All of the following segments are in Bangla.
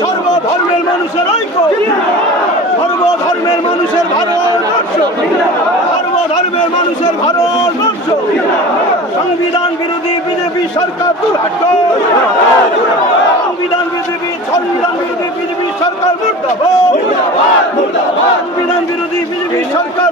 সর্বধর্মের মানুষের ঐক্য। সর্বধর্মের মানুষের ভারতবর্ষ সর্বধর্মের মানুষের ভারতবর্ষ সংবিধান বিরোধী বিজেপি সরকার দুর্হাট সংবিধান বিজেপি সংবিধান বিরোধী বিজেপি সরকার সংবিধান বিরোধী বিজেপি সরকার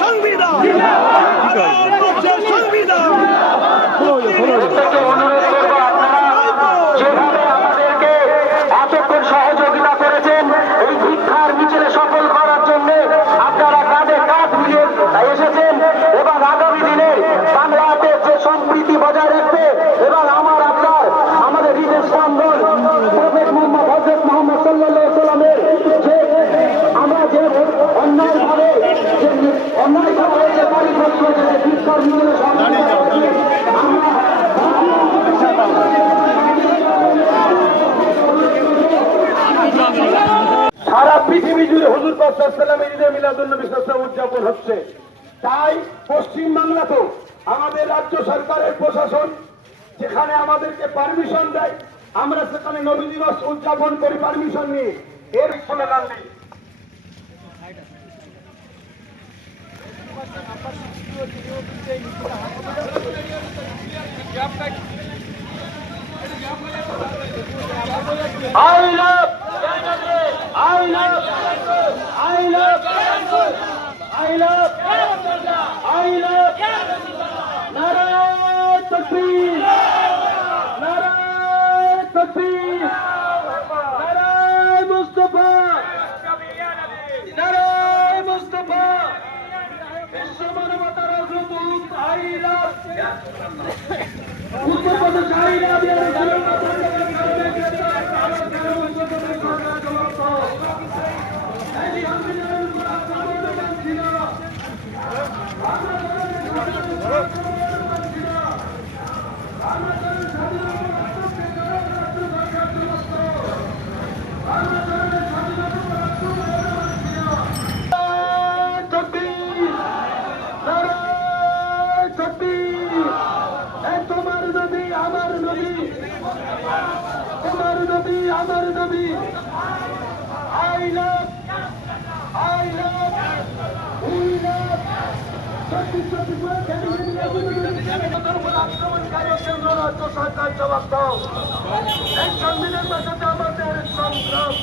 সংবিধান। সংবিধান। জুড়ে হুজুর পাকসালামের ঈদে মিলাদুন্নবী সাল্লাম উদযাপন হচ্ছে। তাই পশ্চিম বাংলাতেও আমাদের রাজ্য সরকারের প্রশাসন যেখানে আমাদেরকে পারমিশন দেয়, আমরা সেখানে নবী দিবস উদযাপন করি পারমিশন নিয়ে। এর নেই। I তকবীর নারায়ণ তকবীর নারায়ণ মুস্তফা। নারায়ণ মুস্তফা। বিশ্ব মানবতার অগ্রদূত I love Uttar Pradesh I love তোমার নবী আমার নবী তোমার নবী আমার নবী I love I love we love জবাব দাও এই সংবিধান বাঁচাতে আমাদের সংগ্রাম